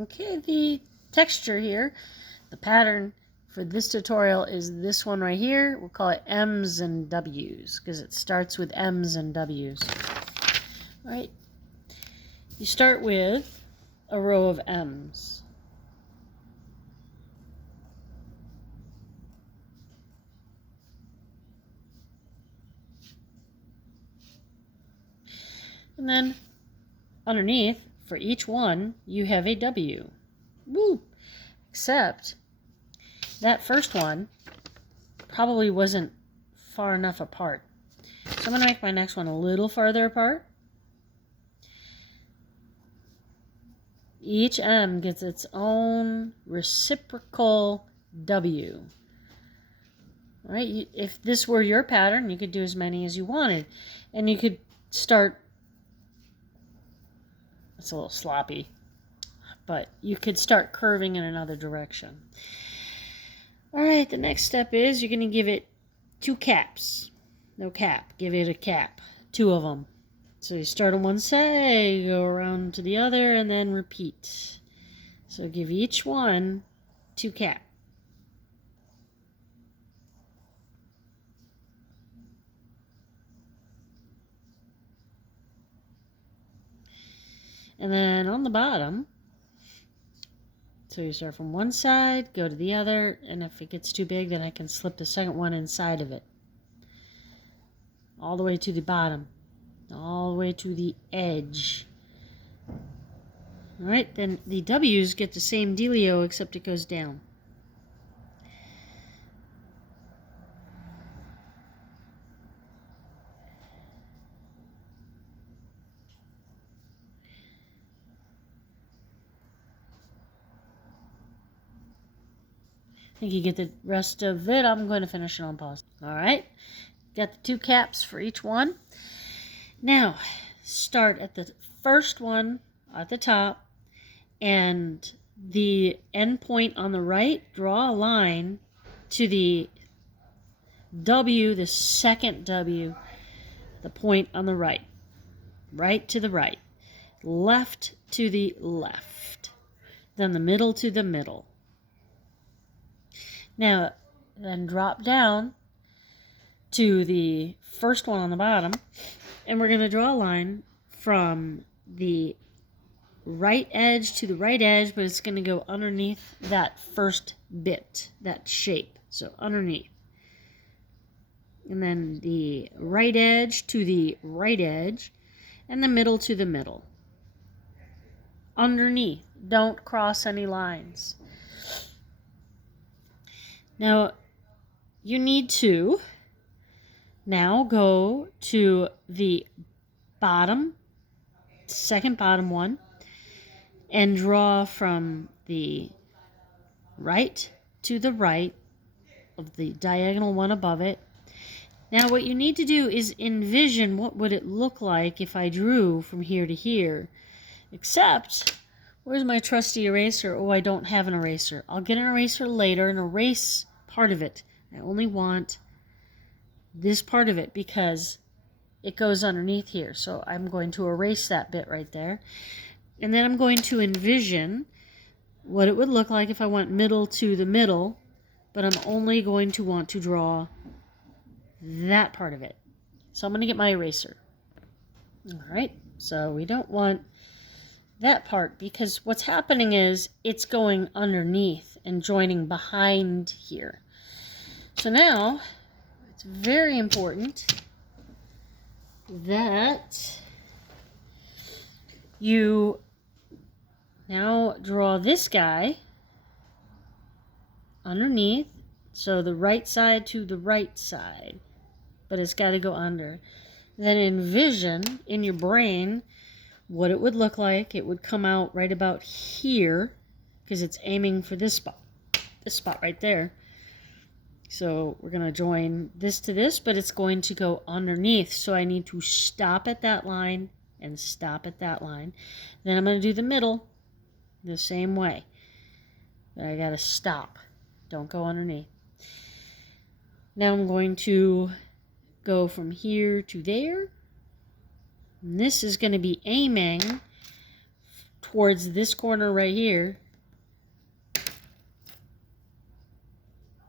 Okay, the texture here, the pattern for this tutorial is this one right here. We'll call it M's and W's because it starts with M's and W's. All right, you start with a row of M's. And then underneath, for each one, you have a W. Woo! Except that first one probably wasn't far enough apart. So I'm going to make my next one a little farther apart. Each M gets its own reciprocal W. All right, if this were your pattern, you could do as many as you wanted. And you could start, it's a little sloppy, but you could start curving in another direction. All right, the next step is you're going to give it 2 caps. No cap, give it a cap, 2 of them. So you start on one side, go around to the other, and then repeat. So give each one 2 cap. And then on the bottom, so you start from one side, go to the other, and if it gets too big, then I can slip the second one inside of it. All the way to the bottom. All the way to the edge. Alright, then the W's get the same dealio except it goes down. I think you get the rest of it. I'm going to finish it on pause. Alright, got the 2 caps for each one. Now, start at the first one at the top, and the end point on the right, draw a line to the W, the second W, the point on the right. Right to the right. Left to the left. Then the middle to the middle. Now, then drop down to the first one on the bottom, and we're going to draw a line from the right edge to the right edge, but it's going to go underneath that first bit, that shape. So underneath. And then the right edge to the right edge, and the middle to the middle. Underneath. Don't cross any lines. Now, you need to now go to the bottom, second bottom one, and draw from the right to the right of the diagonal one above it. Now what you need to do is envision what would it look like if I drew from here to here. Except, where's my trusty eraser? Oh, I don't have an eraser. I'll get an eraser later and erase part of it. I only want this part of it because it goes underneath here. So I'm going to erase that bit right there. And then I'm going to envision what it would look like if I went middle to the middle, but I'm only going to want to draw that part of it. So I'm going to get my eraser. Alright, so we don't want that part because what's happening is it's going underneath and joining behind here. So now, it's very important that you now draw this guy underneath, so the right side to the right side, but it's got to go under. Then envision in your brain what it would look like. It would come out right about here because it's aiming for this spot right there. So we're going to join this to this, but it's going to go underneath. So I need to stop at that line and stop at that line. Then I'm going to do the middle the same way. But I got to stop. Don't go underneath. Now I'm going to go from here to there. And this is going to be aiming towards this corner right here.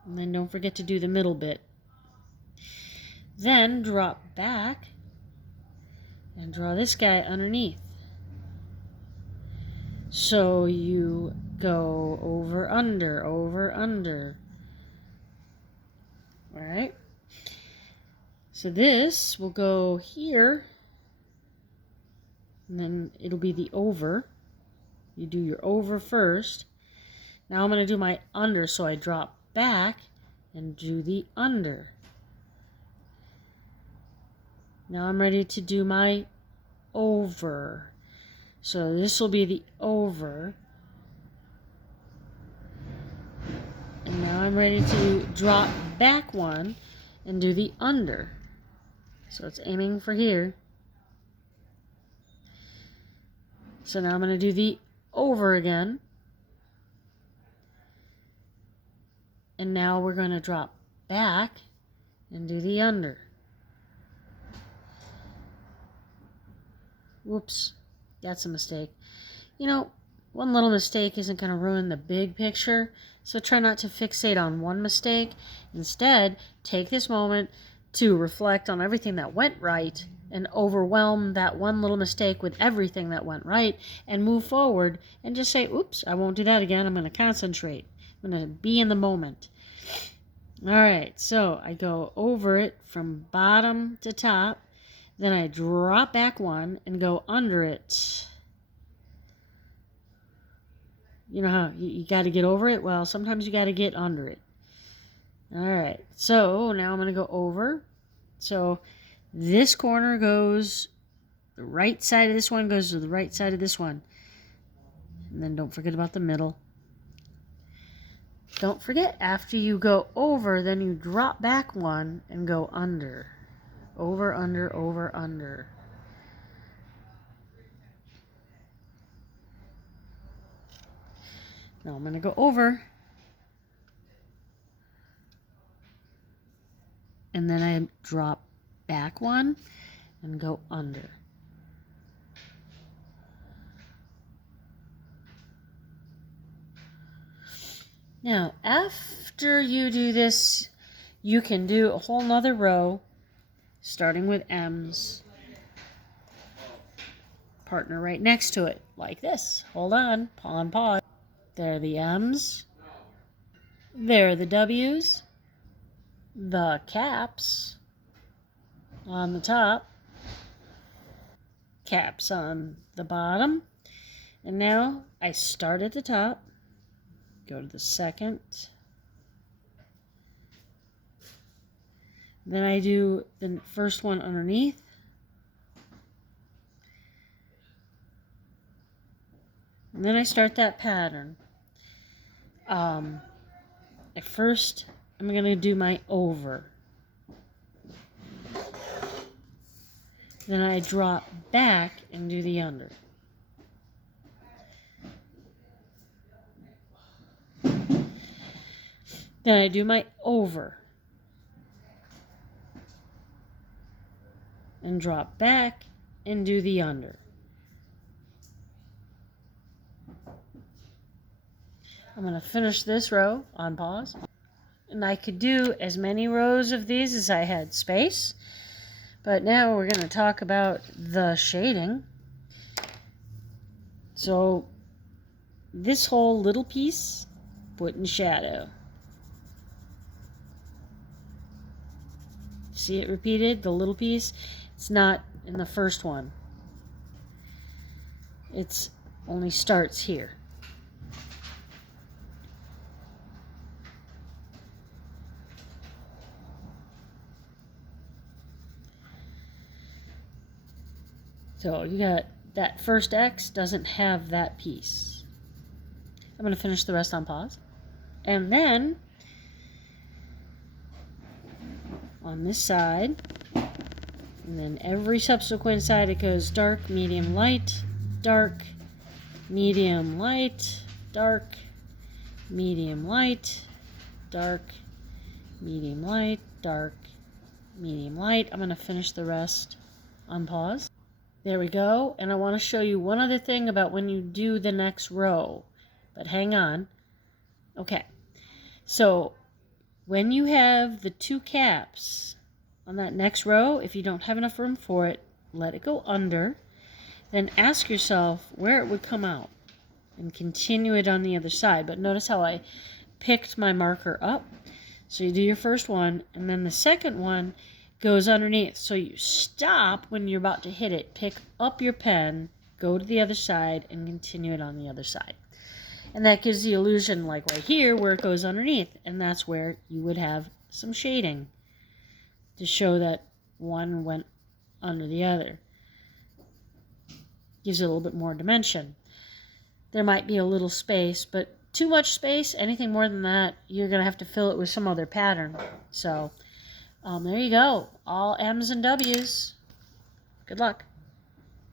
And then don't forget to do the middle bit. Then drop back and draw this guy underneath. So you go over, under, over, under. All right. So this will go here, and then it'll be the over. You do your over first. Now I'm going to do my under, so I drop back and do the under. Now I'm ready to do my over. So this will be the over. And now I'm ready to drop back one and do the under. So it's aiming for here. So now I'm going to do the over again. And now we're going to drop back and do the under. Whoops, that's a mistake. You know, one little mistake isn't going to ruin the big picture, so try not to fixate on one mistake. Instead, take this moment to reflect on everything that went right and overwhelm that one little mistake with everything that went right and move forward and just say, oops, I won't do that again. I'm going to concentrate. I'm going to be in the moment. All right, so I go over it from bottom to top. Then I drop back one and go under it. You know how you got to get over it? Well, sometimes you got to get under it. All right, so now I'm going to go over. So this corner goes, the right side of this one goes to the right side of this one. And then don't forget about the middle. Don't forget, after you go over, then you drop back one and go under. Over, under, over, under. Now I'm going to go over. And then I drop back one and go under. Now, after you do this, you can do a whole nother row, starting with M's. Partner right next to it, like this. Hold on, pause. There are the M's. There are the W's. The caps on the top. Caps on the bottom. And now I start at the top. Go to the second. Then I do the first one underneath. And then I start that pattern. At first, I'm going to do my over. Then I drop back and do the under. Then I do my over. And drop back and do the under. I'm going to finish this row on pause. And I could do as many rows of these as I had space. But now we're going to talk about the shading. So this whole little piece, put in shadow. See it repeated, the little piece? It's not in the first one. It's only starts here. So you got that first X doesn't have that piece. I'm going to finish the rest on pause. And then on this side, and then every subsequent side it goes dark, medium, light, dark, medium, light, dark, medium, light, dark, medium, light, dark, medium, light. I'm going to finish the rest on pause. There we go. And I want to show you one other thing about when you do the next row. But hang on. Okay. So when you have the 2 caps on that next row, if you don't have enough room for it, let it go under. Then ask yourself where it would come out and continue it on the other side. But notice how I picked my marker up. So you do your first one, and then the second one goes underneath. So you stop when you're about to hit it, pick up your pen, go to the other side, and continue it on the other side. And that gives the illusion, like right here, where it goes underneath. And that's where you would have some shading to show that one went under the other. Gives it a little bit more dimension. There might be a little space, but too much space, anything more than that, you're going to have to fill it with some other pattern. So there you go. All M's and W's. Good luck.